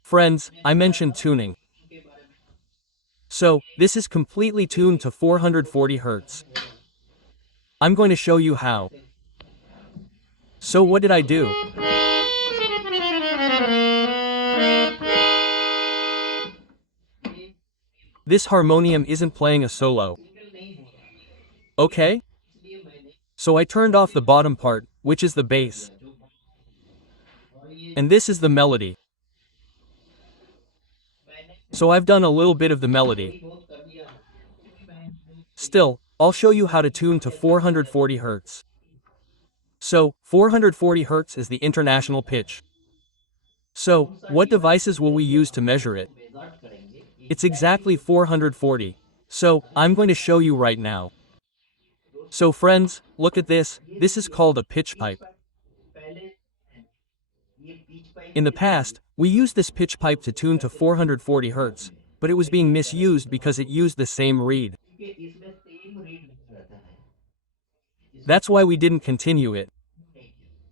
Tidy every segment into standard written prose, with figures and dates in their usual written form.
Friends, I mentioned tuning. So, this is completely tuned to 440 Hz. I'm going to show you how. So what did I do? This harmonium isn't playing a solo. Okay? So I turned off the bottom part, which is the bass. And this is the melody. So I've done a little bit of the melody. Still, I'll show you how to tune to 440 Hz. So, 440 Hz is the international pitch. So, what devices will we use to measure it? It's exactly 440. So, I'm going to show you right now. So friends, look at this. This is called a pitch pipe. In the past, we used this pitch pipe to tune to 440 Hz, but it was being misused because it used the same reed. That's why we didn't continue it.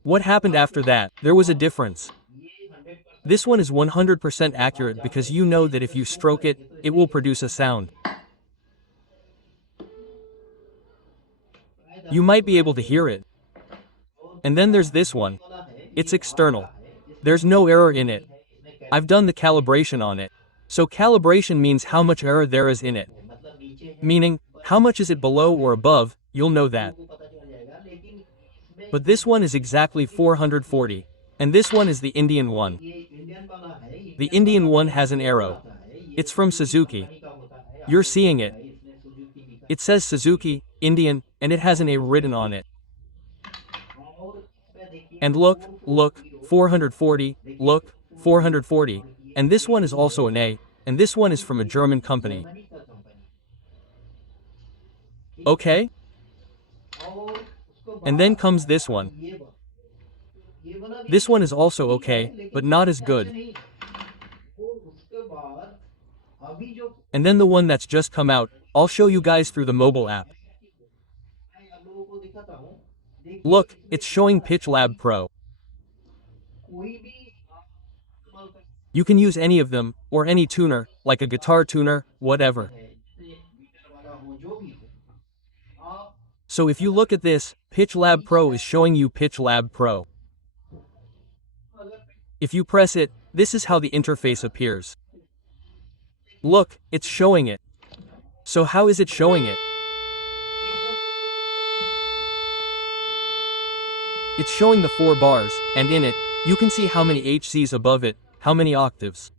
What happened after that? There was a difference. This one is 100% accurate because you know that if you stroke it, it will produce a sound. You might be able to hear it. And then there's this one. It's external. There's no error in it. I've done the calibration on it. So calibration means how much error there is in it. Meaning, how much is it below or above, you'll know that. But this one is exactly 440. And this one is the Indian one. The Indian one has an arrow. It's from Suzuki. You're seeing it. It says Suzuki, Indian, and it has an A written on it. And look, 440, look, 440. And this one is also an A, and this one is from a German company. Okay? And then comes this one. This one is also okay, but not as good. And then the one that's just come out, I'll show you guys through the mobile app. Look, it's showing Pitch Lab Pro. You can use any of them, or any tuner, like a guitar tuner, whatever. So if you look at this, Pitch Lab Pro is showing you Pitch Lab Pro. If you press it, this is how the interface appears. Look, it's showing it. So how is it showing it? It's showing the 4 bars, and in it, you can see how many HCs above it, how many octaves.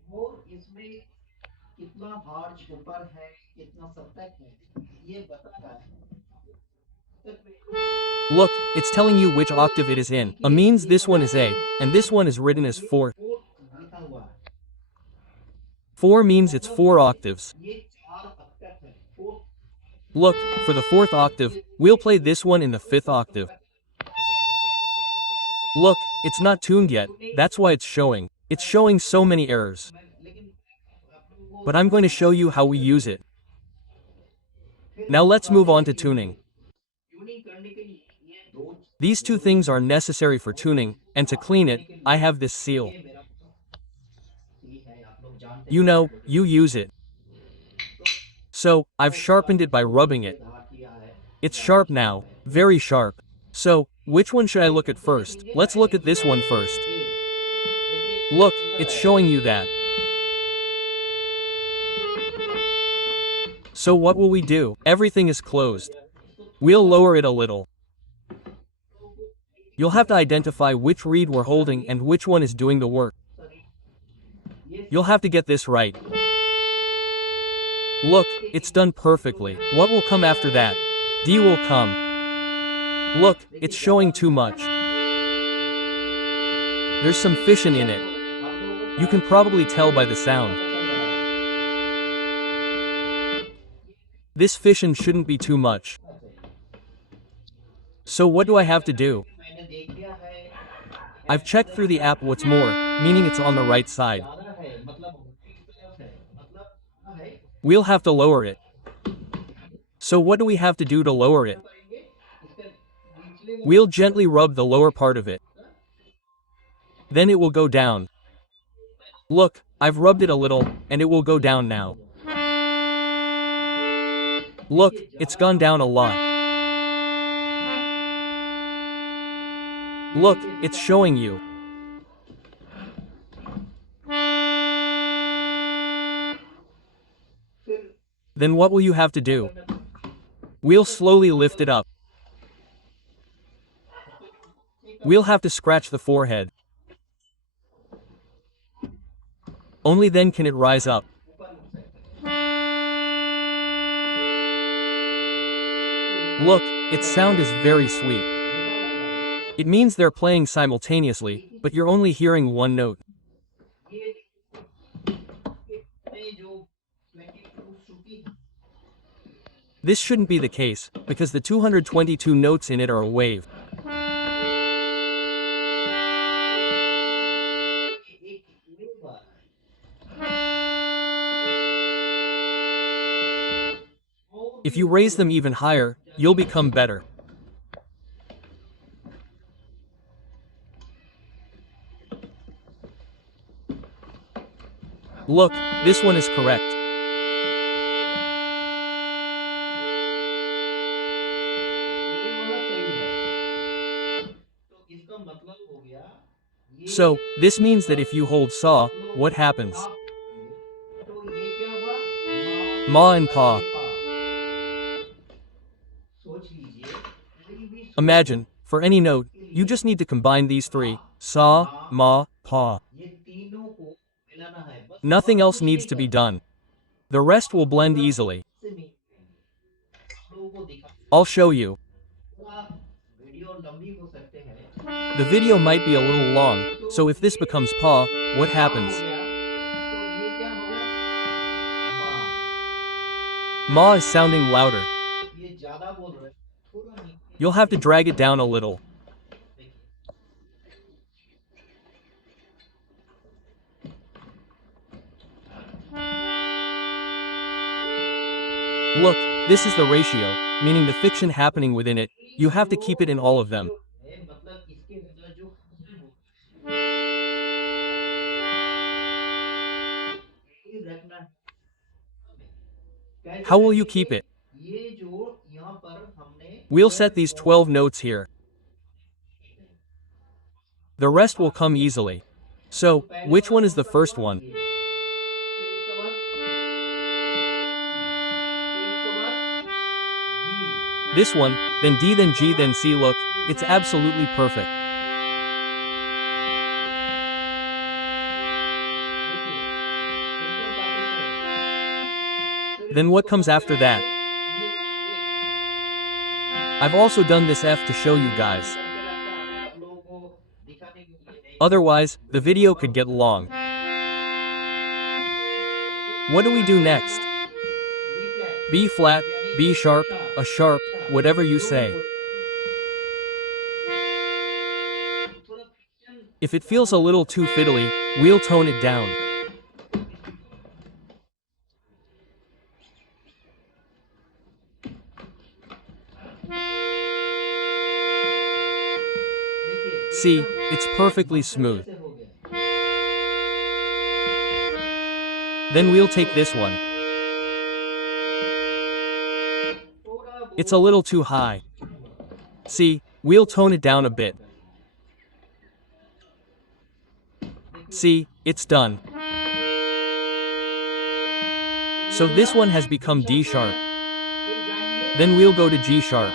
Look, it's telling you which octave it is in. A means this one is A, and this one is written as 4. 4 means it's 4 octaves. Look, for the 4th octave, we'll play this one in the 5th octave. Look, it's not tuned yet, that's why it's showing. It's showing so many errors. But I'm going to show you how we use it. Now let's move on to tuning. These 2 things are necessary for tuning, and to clean it, I have this seal. You know, you use it. So, I've sharpened it by rubbing it. It's sharp now, very sharp. So, which one should I look at first? Let's look at this one first. Look, it's showing you that. So what will we do? Everything is closed. We'll lower it a little. You'll have to identify which reed we're holding and which one is doing the work. You'll have to get this right. Look, it's done perfectly. What will come after that? D will come. Look, it's showing too much. There's some fission in it. You can probably tell by the sound. This fission shouldn't be too much. So what do I have to do? I've checked through the app what's more, meaning it's on the right side. We'll have to lower it. So what do we have to do to lower it? We'll gently rub the lower part of it. Then it will go down. Look, I've rubbed it a little, and it will go down now. Look, it's gone down a lot. Look, it's showing you. Then what will you have to do? We'll slowly lift it up. We'll have to scratch the forehead. Only then can it rise up. Look, its sound is very sweet. It means they're playing simultaneously, but you're only hearing one note. This shouldn't be the case, because the 222 notes in it are a wave. If you raise them even higher, you'll become better. Look, this one is correct. So, this means that if you hold saw, what happens? Ma and pa. Imagine, for any note, you just need to combine these three: saw, ma, pa. Nothing else needs to be done. The rest will blend easily. I'll show you. The video might be a little long, so if this becomes pa, what happens? Ma is sounding louder. You'll have to drag it down a little. Look, this is the ratio, meaning the fiction happening within it. You have to keep it in all of them. How will you keep it? We'll set these 12 notes here. The rest will come easily. So, which one is the first one? This one, then D, then G, then C. Look, it's absolutely perfect. Then what comes after that? I've also done this F to show you guys. Otherwise, the video could get long. What do we do next? B flat, B sharp, a sharp, whatever you say. If it feels a little too fiddly, we'll tone it down. See, it's perfectly smooth. Then we'll take this one. It's a little too high. See, we'll tone it down a bit. See, it's done. So this one has become D sharp. Then we'll go to G sharp.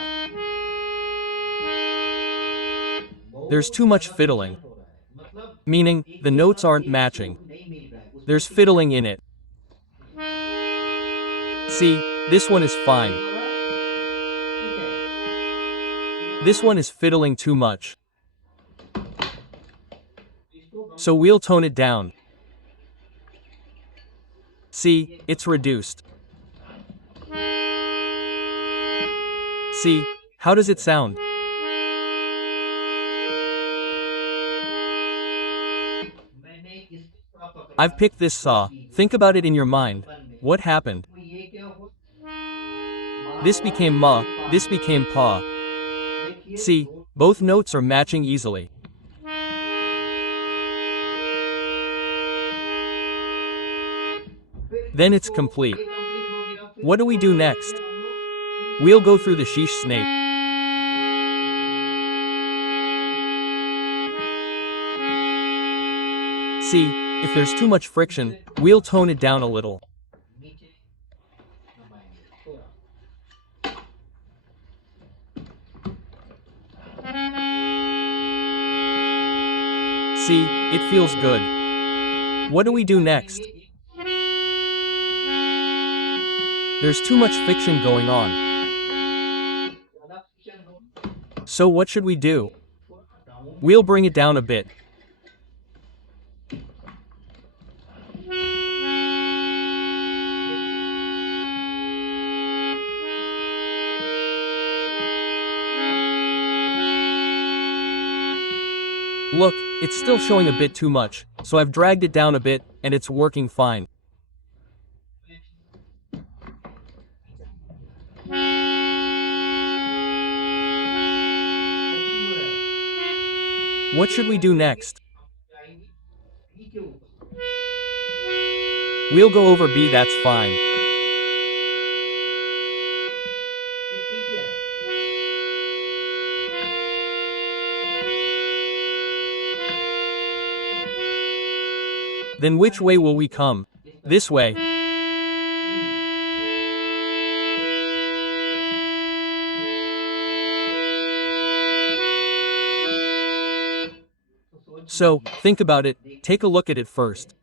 There's too much fiddling. Meaning, the notes aren't matching. There's fiddling in it. See, this one is fine. This one is fiddling too much. So we'll tone it down. See, it's reduced. See, how does it sound? I've picked this saw. Think about it in your mind. What happened? This became ma, this became pa. See, both notes are matching easily. Then it's complete. ये complete हो गया फिर What do we do next? फिर हम लोग We'll go through the sheesh snake. See, if there's too much friction, we'll tone it down a little. नीचे दबाएंगे थोड़ा See, it feels good. What do we do next? There's too much friction going on. ज़्यादा friction हो So what should we do? थोड़ा down We'll bring it down a bit. Look, it's still showing a bit too much, so I've dragged it down a bit, and it's working fine. What should we do next? जाएंगे B के ऊपर We'll go over B, that's fine. ये ठीक है Then which way will we come? This way. So, think about it, take a look at it first.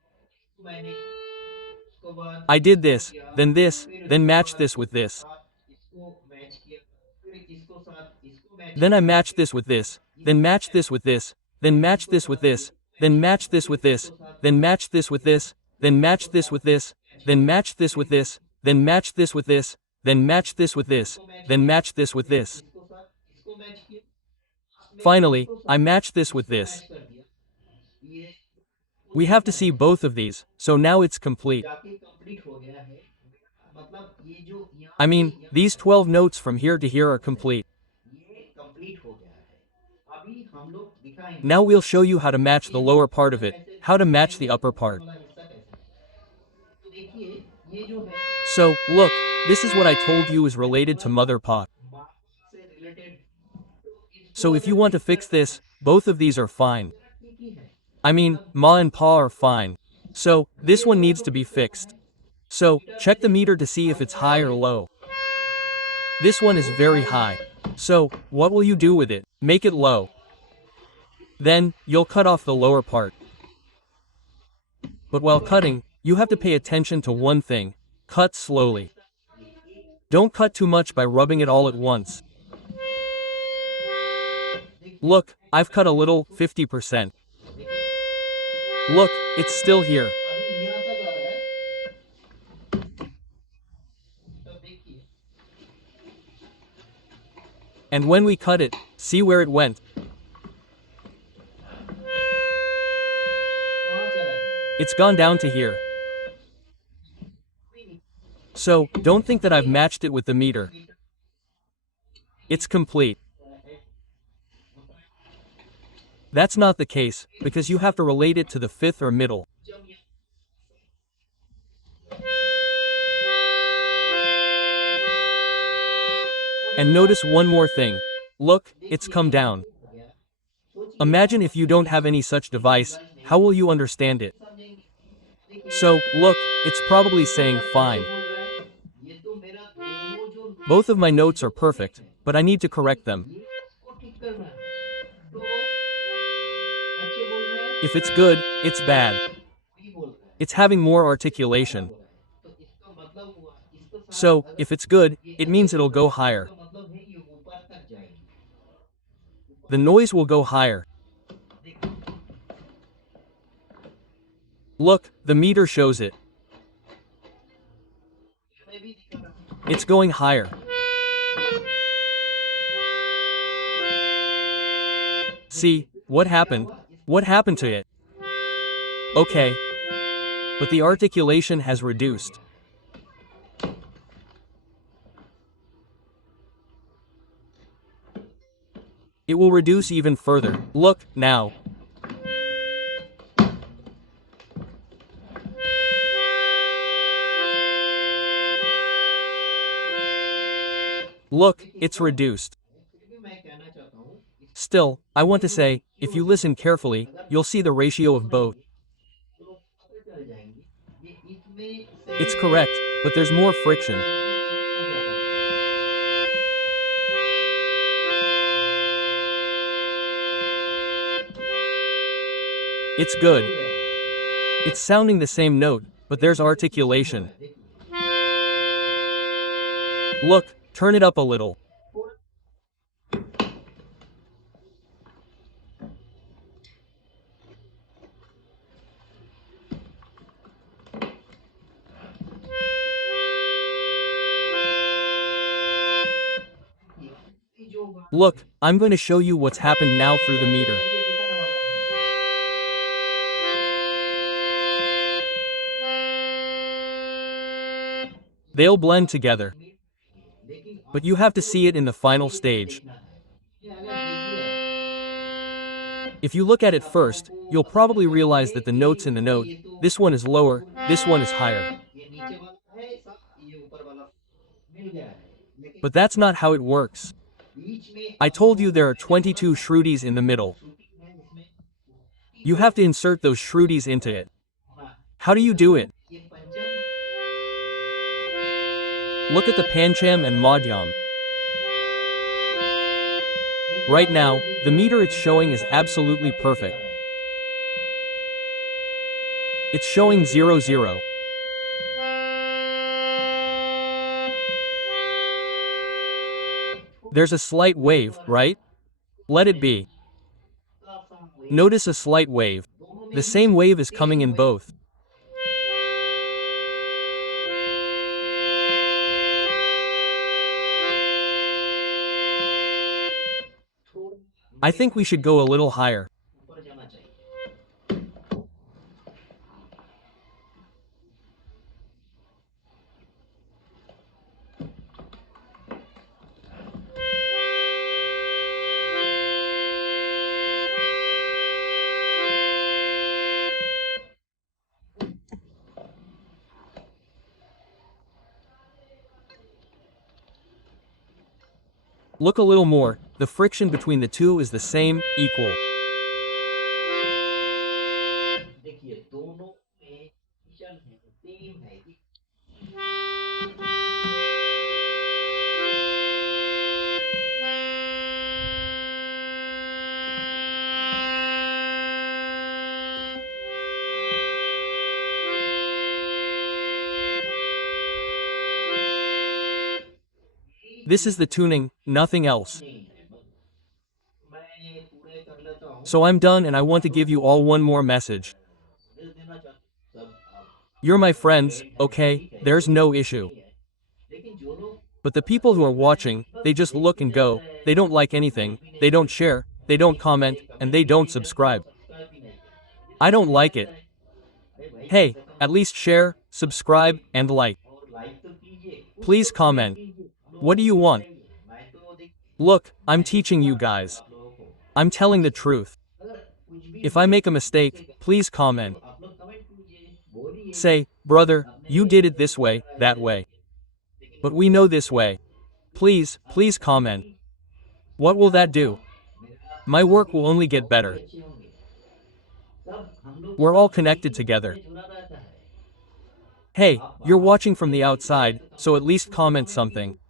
मैंने उसके बाद I did this, then matched this with this. इसको match किया फिर इसको साथ इसको match Then I matched this with this, then matched this with this, then matched this with this, then matched this with this, then matched this with this, then matched this with this, then matched this with this, then matched this with this, then matched this with this, then matched this with this. इसको साथ इसको match किया Finally, I matched this with this. Match कर दिया ये We have to see both of these, so now it's complete. जाके complete हो गया है मतलब ये जो यहाँ I mean, these 12 notes from here to here are complete. ये कंप्लीट हो गया है अभी हम लोग दिखाएंगे Now we'll show you how to match the lower part of it, how to match the upper part. वाला हिस्सा कैसे तो देखिए ये जो है So, look, this is what I told you is related to mother pot. माँ से related So if you want to fix this, both of these are fine. ठीक ही है I mean, ma and pa are fine. So, this one needs to be fixed. So, check the meter to see if it's high or low. This one is very high. So, what will you do with it? Make it low. Then, you'll cut off the lower part. But while cutting, you have to pay attention to one thing. Cut slowly. Don't cut too much by rubbing it all at once. Look, I've cut a little, 50%. Look, it's still here. अभी यहाँ तक आ रहा है तब देखिए And when we cut it, see where it went. कहाँ चला गया It's gone down to here. So, don't think that I've matched it with the meter. It's complete. That's not the case, because you have to relate it to the fifth or middle. जब ये And notice one more thing. Look, it's come down. हो गया सोचिए Imagine if you don't have any such device, how will you understand it? समझेंगे देखिए So, look, it's probably saying fine. बोल रहा है ये तो मेरा दोनों जो Both of my notes are perfect, but I need to correct them. ये इसको ठीक करना है तो अच्छे बोल रहे हैं If it's good, it's bad. वही बोल रहा है It's having more articulation. बोल रहा है तो इसका मतलब हुआ इसको साथ So, if it's good, it means it'll go higher. का मतलब है ये ऊपर तक जाएगी The noise will go higher. Look, the meter shows it. मैं भी दिखा रहा हूँ It's going higher. See, what happened? What happened to it? Okay. But the articulation has reduced. It will reduce even further. Look, now. Look, देखिए it's क्या होता reduced. है, फिर भी मैं कहना चाहता हूँ इसमें Still, I want ये to जो say, if you होता listen carefully, है अगर you'll see the ratio of both. सुनेंगे तो पता चल जाएंगे ये इसमें से It's correct, but there's more friction. इतना ज्यादा It's good. खुल रहे हैं It's sounding the same note, but there's लेकिन ये कुछ नहीं हुआ articulation. है देखिए Look, turn it up a little. थोड़ा ये जो गाना Look, I'm going to show you what's happened now through the meter. मैं ये दिखाने वाला हूँ They'll blend together, लेकिन but you आपको have to see it in the final ये stage. देखना है ये अगर देखिए If you look at it आप first, लोगों को you'll पता probably चल जाएगा realize कि that the notes in the note, ये तो this one is lower, पूरा this one is higher. ये नीचे वाला है सब ये ऊपर वाला मिल गया है लेकिन But that's not how it works. बीच में I आप told लोगों you को there are मैंने बोला 22 था shrutis in the middle. Shooting है जिसमें You जो have to insert those shrutis into it. होना है How do you do it? ये पंचम Look at the pancham and madhyam. देखिए Right आपको now, जिस the जो meter it's पंचम showing is मिल रहा है वो absolutely सब नीचे आ perfect. रहा है It's showing 0 0. There's a slight wave, right? Let it be. Notice a slight wave. दोनों में The he same wave is coming same in wave both. थोड़ा I मेरे think we ख्याल should से go a little higher. ऊपर जाना चाहिए Look a little more. The friction between the two is the same, equal. देखिए दोनों में मिशन है सेम है कि यही This is चीज the tuning, nothing else. नहीं है बस मैं पूरे कर लेता हूँ So I'm done and I want to आप give लोग you को all one more message. संदेश देना चाहता हूँ सब You're my आप friends, ट्रेंड है okay? ठीक है There's कोई no दिक्कत issue. नहीं है लेकिन जो लोग But the people who are देख रहे हैं watching, बस they just look देखते and जा go, रहे they हैं don't like लाइक anything, भी नहीं they don't करते share, they don't नहीं करते comment, and कमेंट they भी don't नहीं करते और subscribe. सब्सक्राइब भी नहीं करते मुझे I don't समझ नहीं like आता it. है अरे भाई कम Hey, से कम at least share, subscribe, and like. और लाइक तो कीजिए कुछ Please तो कमेंट comment. कीजिए हम लोगों What do को you want? बताइए मैं तो देख Look, I'm मैं तो teaching you सिखा रहा हूँ guys. आप लोगों को I'm telling the truth. अगर कुछ भी If I हो make a मुझसे mistake, please comment. तो आप लोग कमेंट कीजिए बोलिए Say, brother, आपने you ये did it गलती this way, करा that है way. लेकिन But we मुझे know नहीं this पता way. Please, अगर please comment. Comment What will क्या that होगा do? मेरा My हम work भी will only get बहुत ही better. अच्छे होंगे सब हम लोग We're all सब connected एक ही together. से जुड़ा रहता है Hey, आप you're बाहर watching from the देखिए चाहे outside, तो कम so से at कम least कुछ तो comment कमेंट something. कीजिए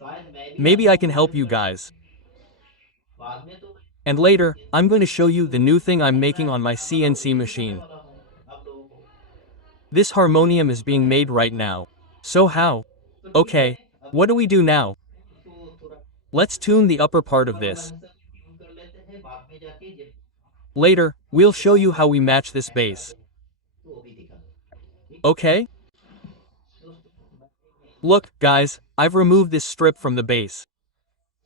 शायद मैं भी Maybe I आपको can help कमेंट you कर guys. सकूं बाद में तो And later, मैं I'm going to show you the new thing I'm अब मैं making on my दिखाने वाला हूँ CNC ये दिखाने machine. वाला हूँ आप लोगों को This harmonium is being made right now. So how? तो ठीक है Okay, अभी what do we do now? उसको थोड़ा Let's tune the upper part of ऊपर वाला this. हिस्सा को ट्यून कर लेते हैं बाद में जाके जब Later, we'll show you how we match this and bass. आते हैं तो वो भी दिखा दो ठीक है Okay? दोस्तों मैं Look, guys, I've removed this strip from the bass.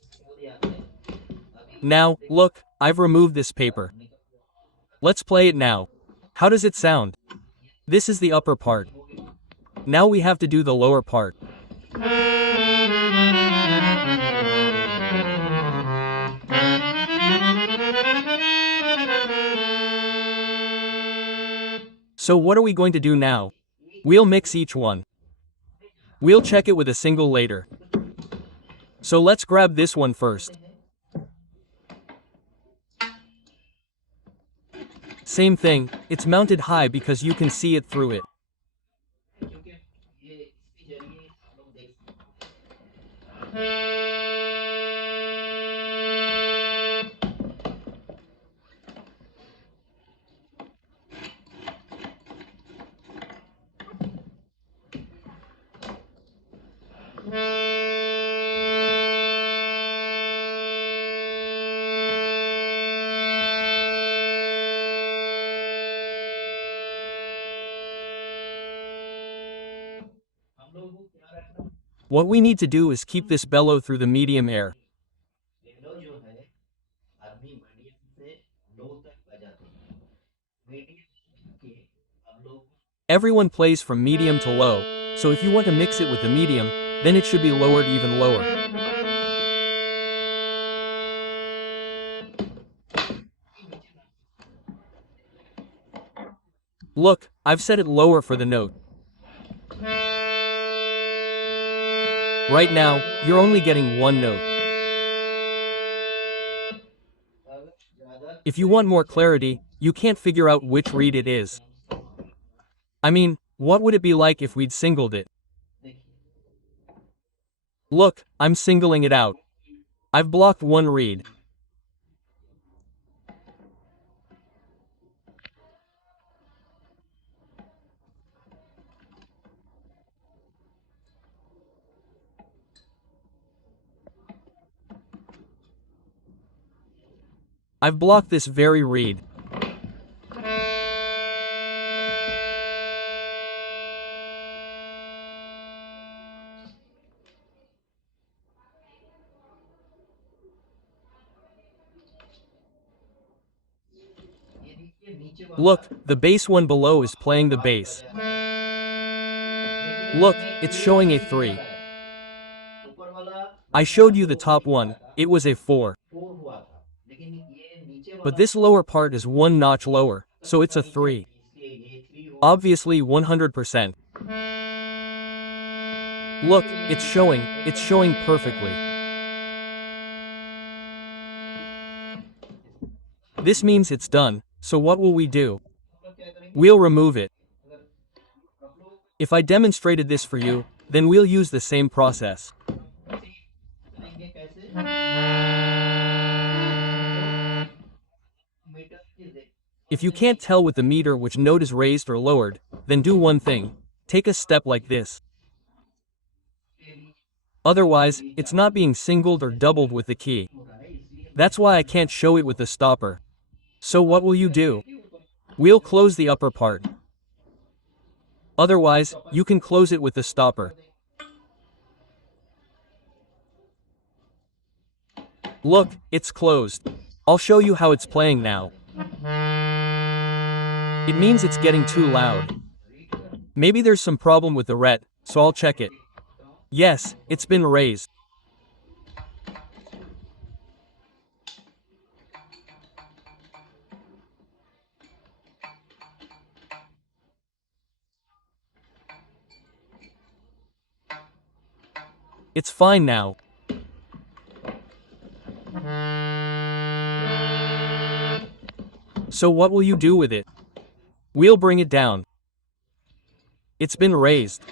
बोल आते हैं अभी Now, देखिए look, I've removed this paper. निकल Let's play it now. How does it sound? This is the upper part. हो गया Now we have to do the lower part. So what are we going to do now? We'll mix each one. We'll check it with a single later. So let's grab this one first. Same thing, it's mounted high because you can see it through it. क्योंकि ये इसके जरिए आप लोग देख सकते हम लोग को क्या रखना What we need to do is keep this bellow through the medium air. Level जो है आदमी मीडियम से लो तक बजाते हैं मीडियम के हम लोग Everyone plays from medium to low, so if you want to mix it with the medium, then it should be lowered even lower. Look, I've set it lower for the note. Right now, you're only getting one note. अगर ज़्यादा If you want more clarity, you can't figure out which reed it is. I mean, what would it be like if we'd singled it? देखिए Look, I'm singling it out. I've blocked one reed. I've blocked this very reed. ये देखिए नीचे वाला Look, the bass one below is playing the bass. बजा है Look, लेकिन it's इसमें showing a A 3. आ रहा है ऊपर वाला I बजा showed you the तो top लिखा one, था it was a 4. 4 हुआ था लेकिन ये नीचे But वाला this lower part is one notch lower, so it's a 3. इसलिए ये 3 हो Obviously 100%. Look, it's showing perfectly. This means it's done, so what will we do? हम लोग क्या करेंगे We'll remove it. अगर आप लोग If I demonstrated this for you, then we'll use the same process. करेंगे कैसे तो मीटर की If you can't tell with the meter which note is raised or lowered, then do one thing. Take a step like this. Otherwise, it's not being singled or doubled with the key. हो रहा है इसलिए That's why I can't show it with the stopper. So what will you do? We'll close the upper part. Otherwise, you can close it with the stopper. Look, it's closed. I'll show you how it's playing now. It means it's getting too loud. Maybe there's some problem with the ret, so I'll check it. Yes, it's been raised. It's fine now. So what will you do with it? We'll bring it down. It's been raised.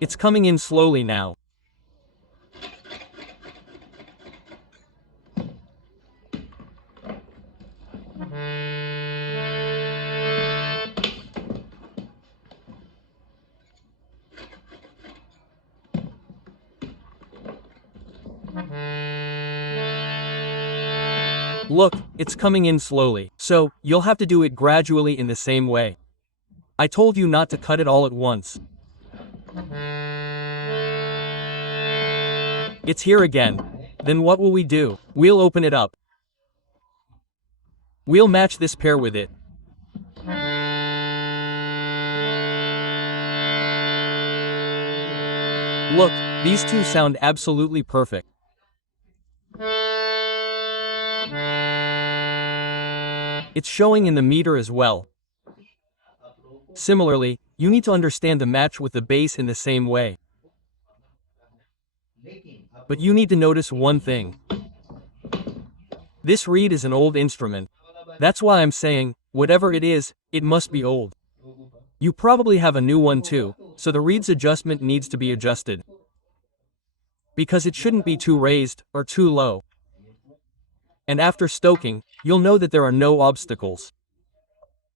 It's coming in slowly now. Look, it's coming in slowly, so you'll have to do it gradually in the same way. I told you not to cut it all at once. It's here again. Then what will we do? We'll open it up. We'll match this pair with it. Look, these two sound absolutely perfect. It's showing in the meter as well. आप लोगों को Similarly, you need to understand the match with the bass in the same way. लेकिन आप But you need to notice one thing. This reed is an old instrument. That's why I'm saying, whatever it is, it must be old. You probably have a new one too, so the reed's adjustment needs to be adjusted. Because it shouldn't be too raised, or too low. And after stoking, you'll know that there are no obstacles.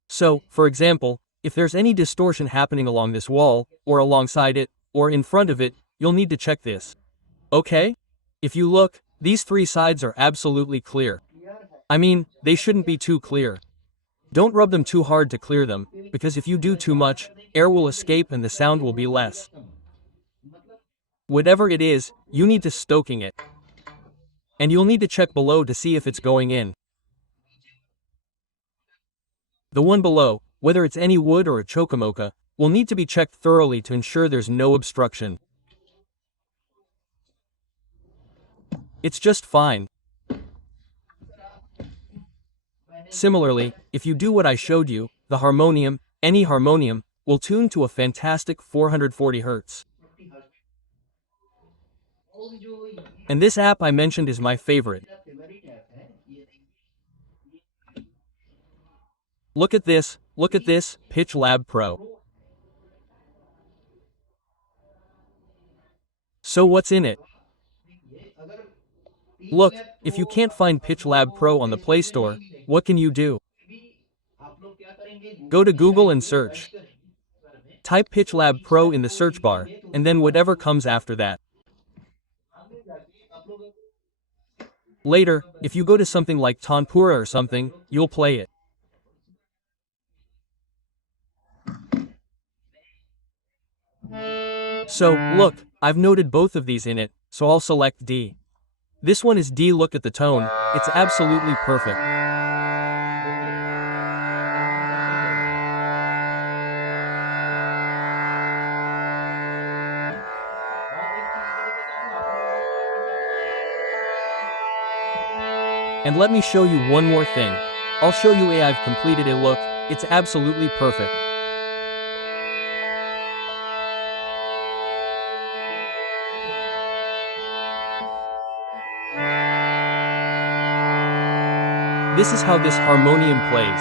So, for example, if there's any distortion happening along this wall, or alongside it, or in front of it, you'll need to check this. Okay? If you look, these three sides are absolutely clear. I mean, they shouldn't be too clear. Don't rub them too hard to clear them, because if you do too much, air will escape and the sound will be less. Whatever it is, you need to stoking it. And you'll need to check below to see if it's going in. The one below, whether it's any wood or a chokamoka, will need to be checked thoroughly to ensure there's no obstruction. It's just fine. Similarly, if you do what I showed you, the harmonium, any harmonium, will tune to a fantastic 440 Hz. और जो ये And this app I mentioned is my favorite. मेरा favourite app है ये Look at this, Pitch Lab Pro. So what's in it? ये अगर Look, if you can't find Pitch Lab Pro on the Play Store, what can you do? भी आप लोग क्या करेंगे Go to Google and search. करेंगे Type Pitch Lab Pro in the search bar, and then whatever comes after that. आगे जाके आप लोग Later, if you go to something like Tanpura or something, you'll play it. So, look, I've noted both of these in it, so I'll select D. This one is D. Look at the tone, it's absolutely perfect. और एक चीज मैं बताऊं आप लोगों And let me show you one more thing. I'll show you I've completed a look, it's absolutely perfect. This is how this harmonium plays.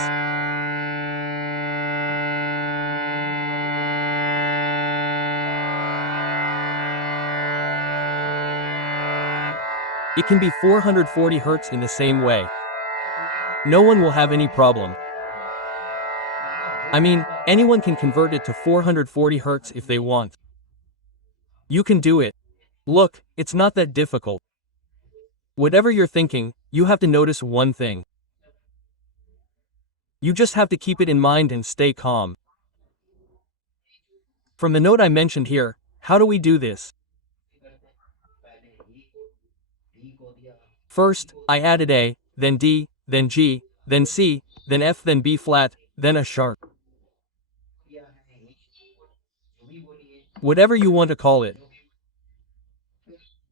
It can be 440 Hz in the same way. No one will have any problem. I mean, anyone can convert it to 440 Hz if they want. You can do it. Look, it's not that difficult. Whatever you're thinking, you have to notice one thing. You just have to keep it in mind and stay calm. From the note I mentioned here, how do we do this? First, I added A, then D, then G, then C, then F, then B flat, then a sharp. Whatever you want to call it.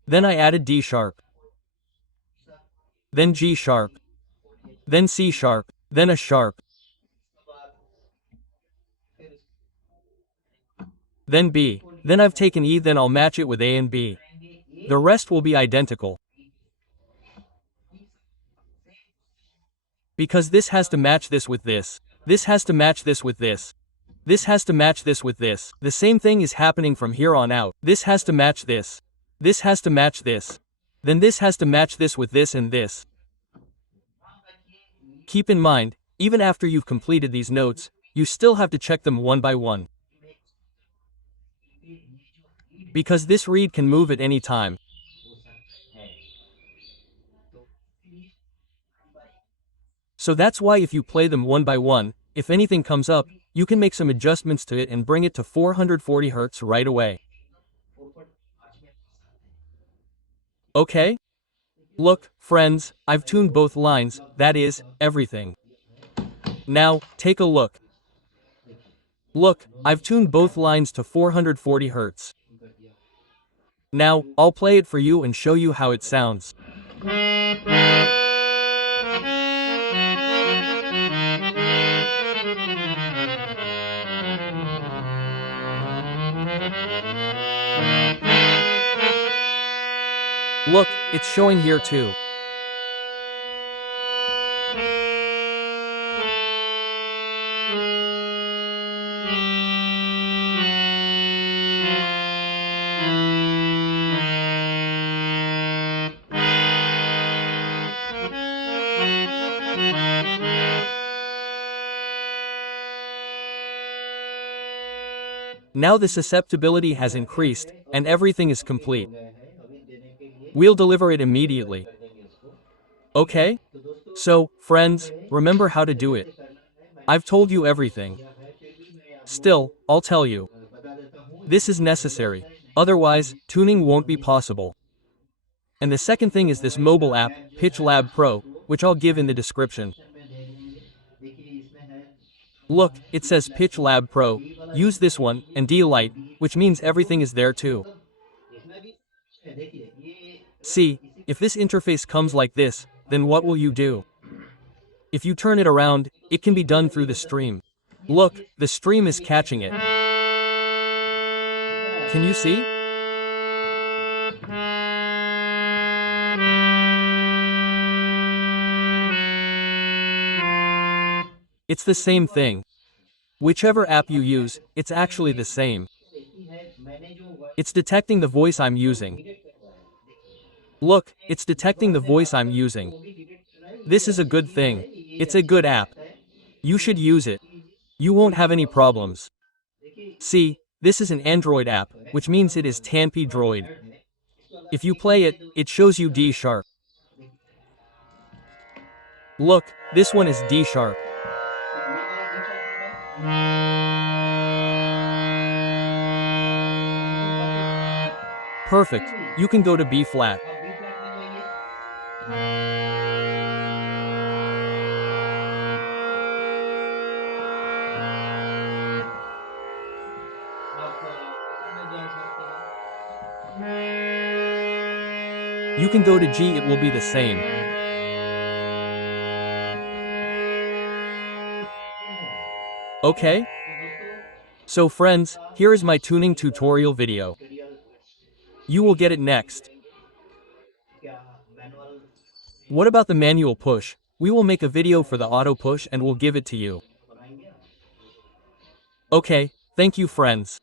Then I added D sharp. Then G sharp. Then C sharp, then a sharp. Then B. Then I've taken E, then I'll match it with A and B. The rest will be identical. Because this has to match this with this. This has to match this with this. This has to match this with this. The same thing is happening from here on out. This has to match this. This has to match this. Then this has to match this with this and this. Keep in mind, even after you've completed these notes, you still have to check them one by one. Because this reed can move at any time. So that's why if you play them one by one, if anything comes up, you can make some adjustments to it and bring it to 440 Hz right away. Okay? Look, friends, I've tuned both lines, that is, everything. Now, take a look. Look, I've tuned both lines to 440 Hz. Now, I'll play it for you and show you how it sounds. Look, it's showing here too. Now the susceptibility has increased, and everything is complete. हो गया है, अभी देने के लिए We'll deliver it ready immediately. कर देंगे इसको। ठीक है, Okay? तो दोस्तों So, यहाँ friends, पे remember how to इसे do it. कैसे करना है मैंने I've told you आपको बता everything. दिया है, फिर भी मैं आप लोगों को Still, I'll tell you. बता देता हूँ, This is इसमें कोई झंझट necessary. है नहीं, Otherwise, कोई tuning won't be नहीं है। possible. And the second thing is this इसका mobile app, लैब जो Pitch है Lab आप Pro, इसको which I'll give in the description. Description में दे देंगे। देखिए इसमें है हुआ Look, है it pitch says lab Pitch pro, Lab Pro. D वाला जो Use है this one, ये and D-Light, D which means pro, everything is there too. मतलब इसमें भी है, देखिए ये See, इसी if this interface comes like this, then what will you do? If you turn it around, it can be done through the stream. Look, the stream is catching it. Can you see? It's the same thing. Whichever app you use, it's actually the same. It's detecting the voice I'm using. Look, it's detecting the voice I'm using. This is a good thing. It's a good app. You should use it. You won't have any problems. See, this is an Android app, which means it is Tanpi Droid. If you play it, it shows you D sharp. Look, this one is D sharp. Perfect. You can go to B flat. आप B flat में जाइए, आप सी में जा सकते हैं। You can go to G, it will be the same. Okay? तो दोस्तों So friends, here is my tuning tutorial video. Tutorial You will get it next. क्या manual What about the manual push? We will make a video for the auto push and we'll give it to you. बनाएंगे आप? Okay, thank you friends.